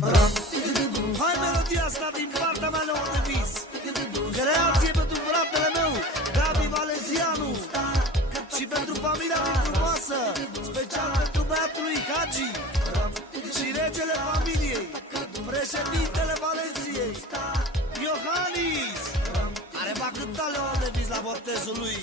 Hai melodia asta din partea mea nouă de vis. Creație pentru fratele meu Gabi Valencianu și pentru familia mea frumoasă, special pentru băiatul lui Hagi și regele familiei, președintele Valenției, Iohannis, care va cânta Leon de vis la botezul lui.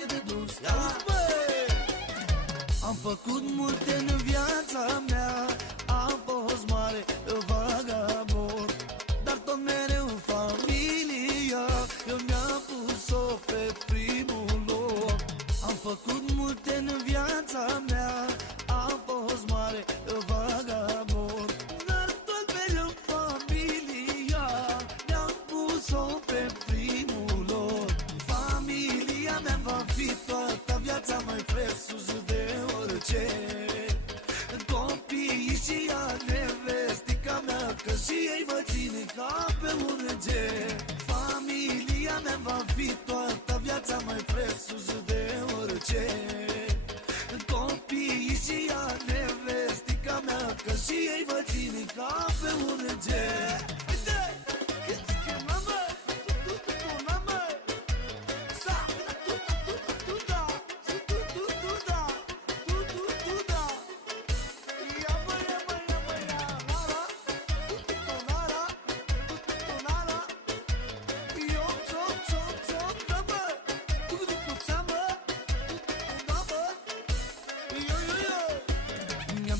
Ia-uzi, băi! Am făcut multe în viața mea, am fost mare vagabond, dar tot mereu familia eu mi-am pus-o pe primul loc. Am făcut multe în viața mea, am fost mare vagabond, dar tot mereu familia mi-am pus-o pe primul loc. Familia mea va fi toată viața mai presus de orice. Copiii și ea nevestica mea, că și ei mă țin ca pe un înger. Familia mea va fi toată viața mai presus de orice. Copiii și ea nevestica mea, că și ei mă țin ca pe un înger.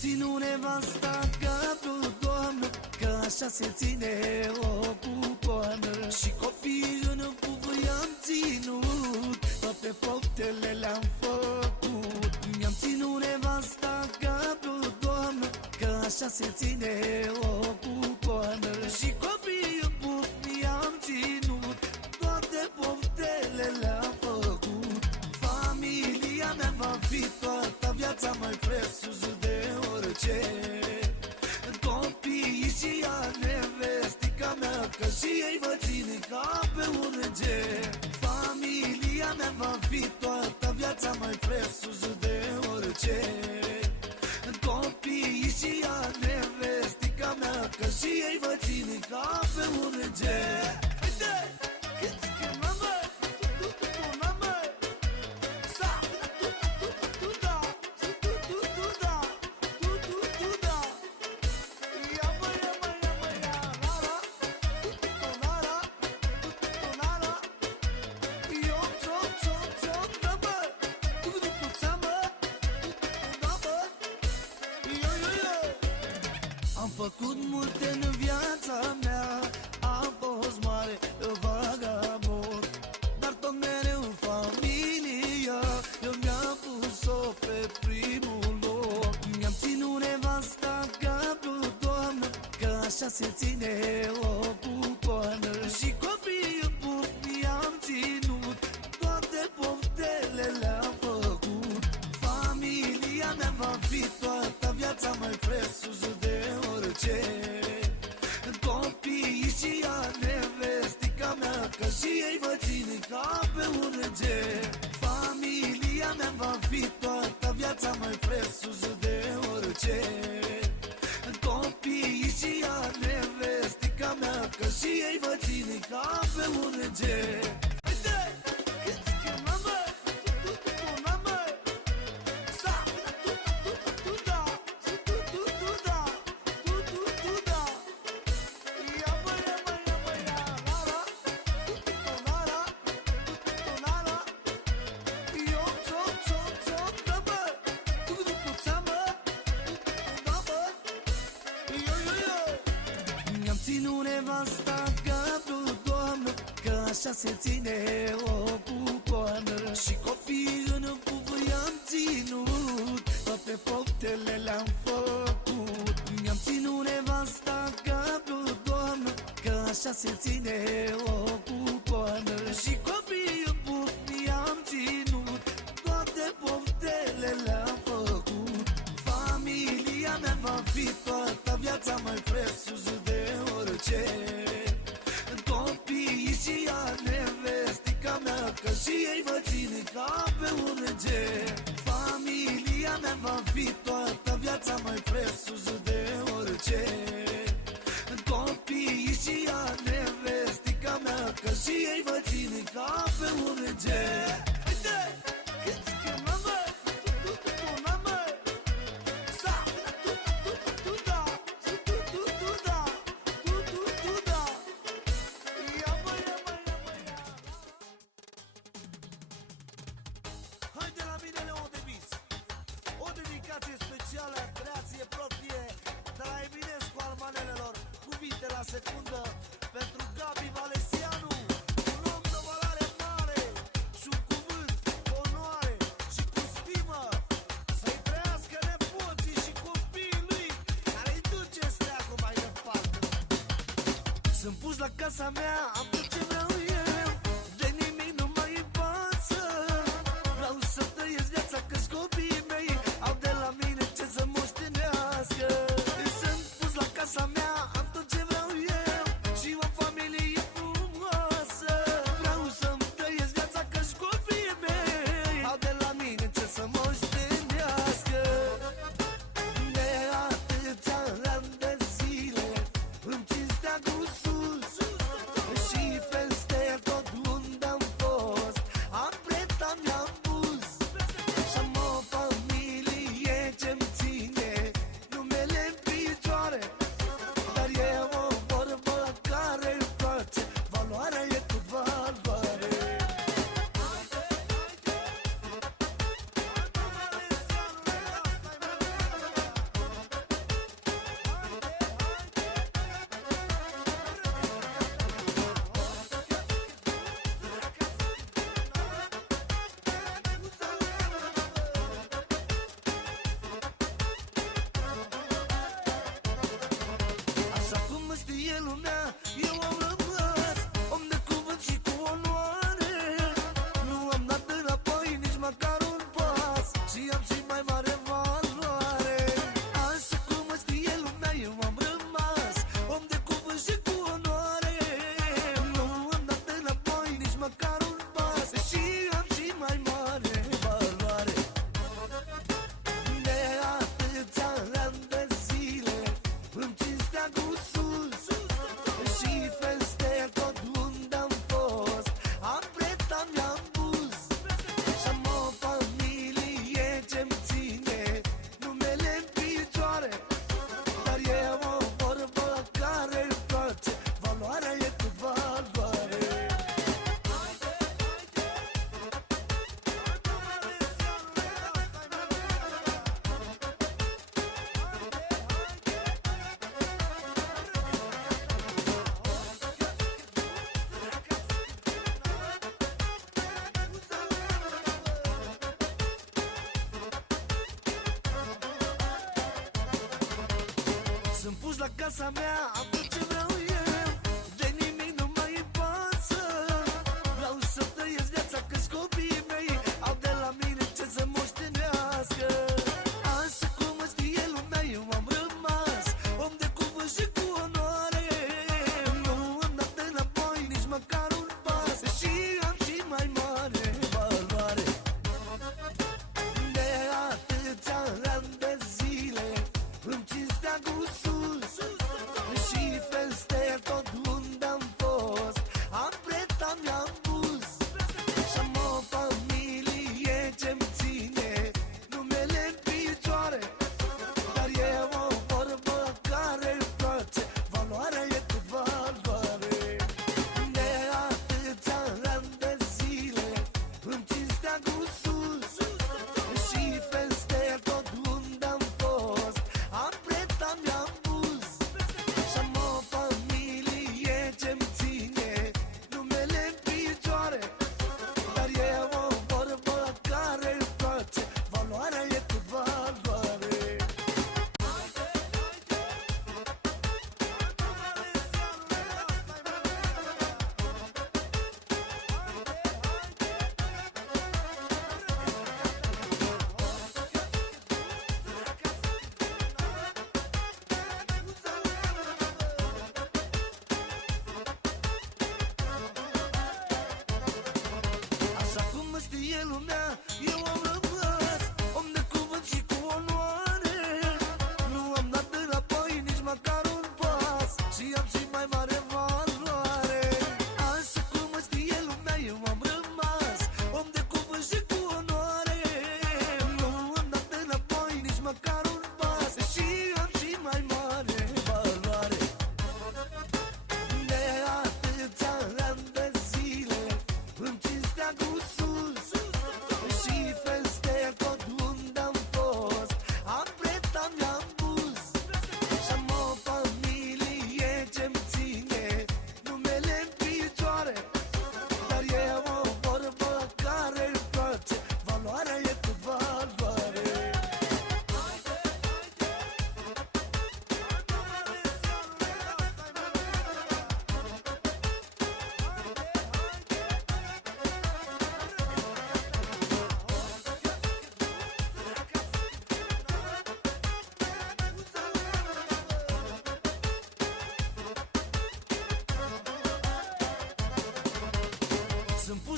Ținu nevasta ca vreo doamnă, că așa se ține o cucoană. Și copii în pupă i-am ținut, toate poftele le-am făcut. Mi-am ținut nevasta ca vreo doamnă, că așa se ține o cucoană. Și copii în pupă i-am ținut, toate poftele le-am făcut. Familia mea va fi toată viața mai presus de orice. Copiii și ea nevestica mea, că și ei mă țin ca pe un înger. Familia mea va fi toată viața mai presus de orice. Copiii și ea nevestica mea, că și ei mă țin ca pe un înger. Uite! Câți chemă, am făcut multe în viața mea, am fost mare vagabond, dar tot mereu familia eu mi-am pus-o pe primul loc. Mi-am ținut nevasta ca vreo doamnă, că așa se ține o cucoană. Și copii în pupă i-am ținut, toate poftele le-am făcut. Familia mea va fi toată viața mai presus de orice. Copiii și ea nevestica mea, că și ei mă țin ca pe un înger. Familia mea va fi toată viața mai presus de orice. Copiii și ea nevestica mea, că și ei mă țin ca pe un înger. Mi-am ținut nevasta ca vreo doamnă, că așa se ține o cucoană. Și copii în pupă i-am ținut, toate poftele le-am făcut. Mi-am ținut nevasta ca vreo doamnă, că așa se ține o cucoană. Și copii în pupă i-am ținut, toate poftele le-am făcut. Familia mea va fi toată viața mai presus de orice. Copiii și ea nevestica mea, că și ei mă țin ca pe un înger. Familia mea va fi toată viața mai presus de orice. merge. Uite, câți chemă, mă, tu, mă, sa, tu, da, tu, da. Ia, mă. Hai de la mine, Leon de Vis. O dedicație specială, creație proprie de la Eminescu al manelelor. Cuvinte la secundă pentru Gabi Valesianu. Un om de valoare mare și un cuvânt cu onoare și cu stimă. Să-i trăiască nepoții și copiii lui, care îi duce steagul mai departe. Sunt pus la casa mea, am tot ce vreau eu, de nimic nu mai învață. Vreau să trăiesc viața că-și copiii mei au de la mine ce să moștenească. Sunt pus la casa mea, am tot ce vreau eu și o familie frumoasă. Vreau să-mi trăiesc viața că-și copiii mei au de la mine ce să moștenească. De atâția ani de zile îmi țin steagul sus și peste tot unde am fost amprenta mi-am pus. Și-am o familie ce-mi ține numele în picioare, dar e o vorbă care îmi place, valoarea e tot valoare. Așa cum mă știe lumea, eu am rămas om de cuvânt și cu onoare. Nu am dat înapoi nici măcar un pas și am și mai mare valoare. Așa cum mă știe lumea, eu am rămas om de cuvânt și cu onoare. Nu am dat înapoi nici măcar un pas și am și mai mare valoare. De atâția ani de zile îmi țin steagul sus și peste tot unde am fost amprenta mi-am pus. Și-am o familie ce-mi ține numele în picioare, dar e o vorbă care îmi place, valoarea e tot valoare. Sunt pus la casa mea, am tot ce vreau eu, de nimic nu mai învață. Vreau să trăiesc viața că-și copiii mei au de la mine ce să moștenească. Așa cum mă știe lumea, eu am rămas om de cuvânt și cu onoare. Nu am dat înapoi nici măcar un pas și am și mai mare valoare. De atâția ani de zile îmi țin steagul sus și pe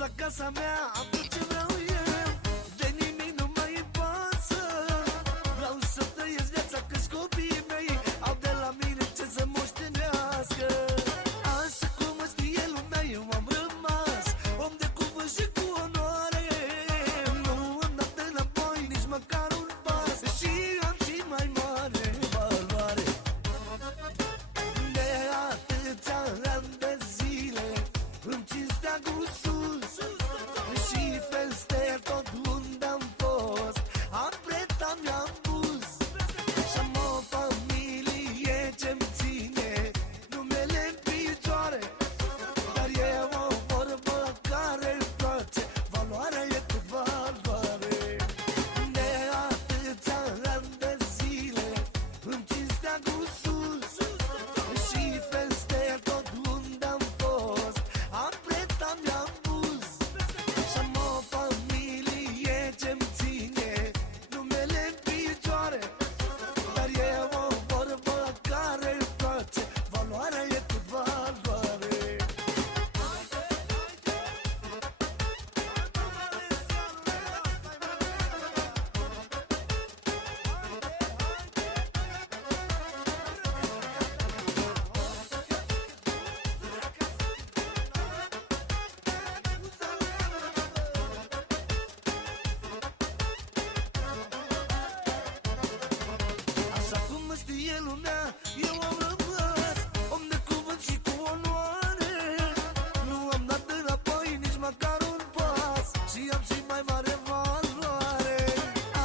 la casa mea, am tot ce vreau eu. De nimic nu mai îmi pasă. Vreau să trăiesc viața că-și copiii mei au de la mine ce să moștenească. Așa cum mă știe lumea, eu am rămas om de cuvânt și cu onoare. Nu am dat înapoi nici măcar un pas și am și mai mare valoare. De atâția ani de zile îmi țin steagul sus și peste tot unde am fost ampreta mi-am pus. Și-am o familie ce-mi ține numele în picioare, dar e o vorbă care-mi place, valoarea e cât valoare. De atâția ani de zile îmi țin steagul sus și peste tot unde am fost ampreta mi-am pus. Și-am o familie ce-mi ține numele în picioare, dar e o vorbă care-mi place, valoarea e cât valoare. Așa cum mă știe lumea, eu am rămas om de cuvânt și cu onoare. Nu am dat înapoi nici măcar un pas și am și mai mare valoare.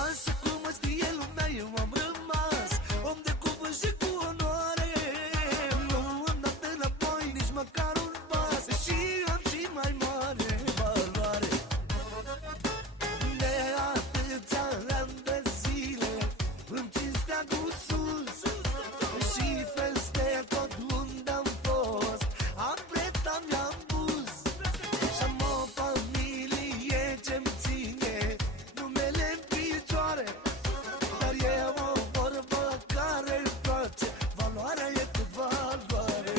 Așa cum mă știe lumea, eu am rămas om de cuvânt și cu onoare. Nu am dat înapoi nici măcar un pas și am și mai mare valoare. De atâția ani de zile îmi țin steagul sus și peste tot unde am fost ampreta mi-am pus. Și-am o familie ce-mi ține numele în picioare, dar e o vorbă care-mi place, valoarea e cât valoare.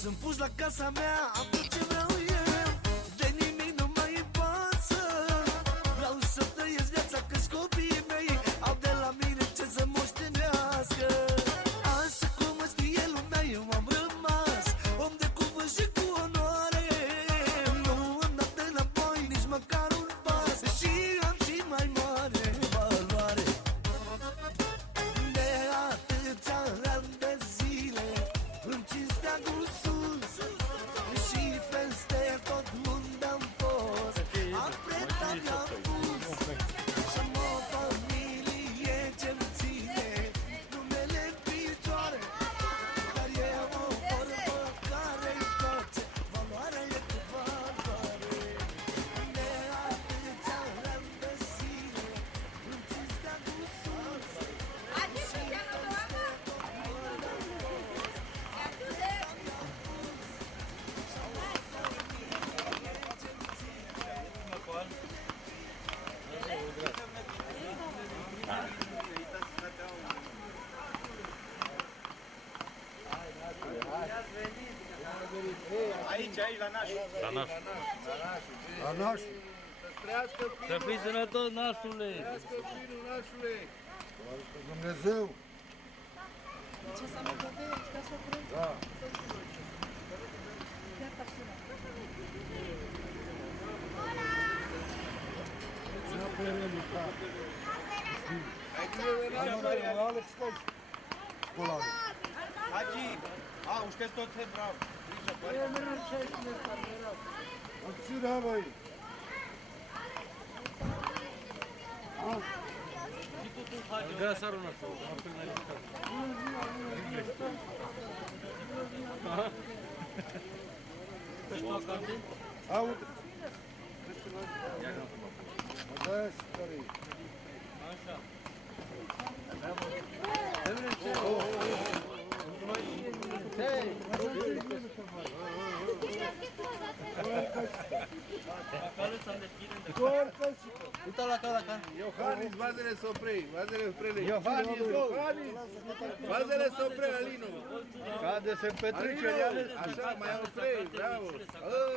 Sunt pus la casa mea, am tot ce vreau eu. De nimic nu mai îmi pasă. Vreau să trăiesc viața că-și copiii mei au de la mine ce să moștenească. Așa cum mă știe lumea, eu am rămas om de cuvânt și cu onoare. Nu am dat înapoi nici măcar un pas și am și mai mare valoare. De atâția ani de zile îmi țin steagul sus și peste tot unde am fost ampreta mi-am pus. Și-am o familie ce-mi ține numele în picioare, dar e o vorbă care-mi place, valoarea e cât valoare. De atâția ani de zile îmi țin steagul sus și peste tot unde am fost ampreta mi-am pus. Și-am o familie ce-mi ține. Aici, la nașul. La naș. La naș. Să fii sănătos, nașule! Dumnezeu. Ce să mă dovedești ca să crezi? Da. Alex, скажи. Колану. Haji, uștesc tot ce bravo. Отсюда давай. Gă sarul nașul. Аут. Да, скорее. Așa. Uita la ca. Iohannis, vazele soprei, vazele frele. Iohannis, go! Vazele soprei, Alino. Cade se petrece Alino, așa, mai au frei, bravo.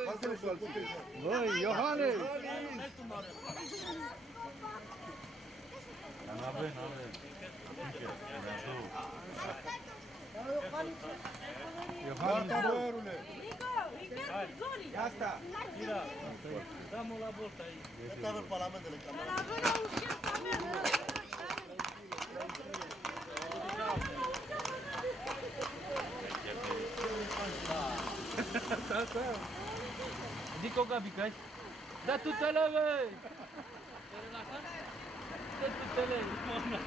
Vazele soprei. Băi, Iohannis! Gata, băiarule. Asta! Dă-mă la bolta aici. Dico Gabi, cai. Da tutele, băi! Da tutele, mama.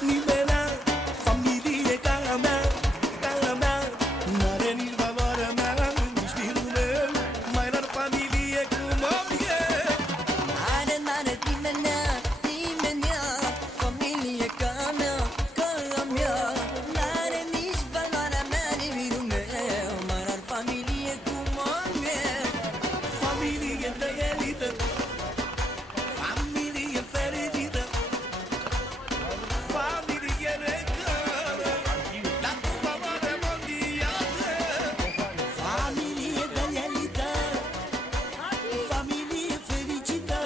Nimeni, familie ca a mea, n-are nici valoarea mea, nici firul meu, mai rar familie cum am eu. N-are nimenea, familie ca a mea, n-are nici valoarea mea, nici firul meu, mai rar familie cum am eu. Familie de elită, familie fericită, familie regală, dar cu valoare mondială. Familie de elită, familie fericită,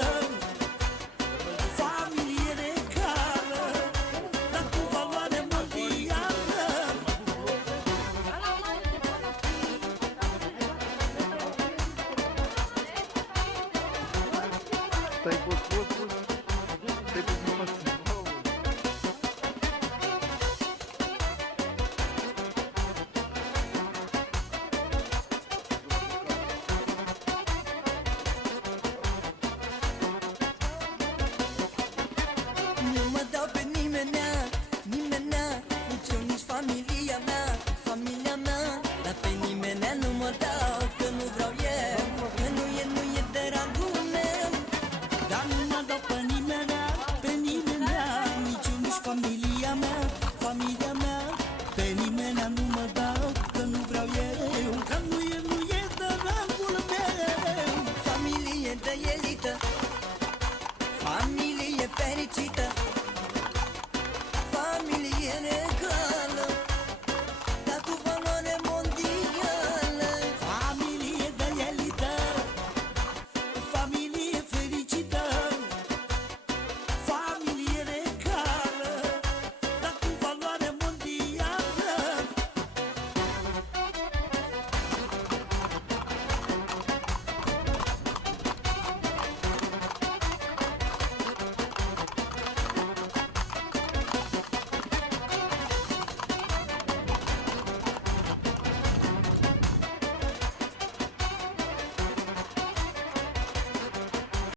familie regală, dar cu valoare mondială. Stai puțin.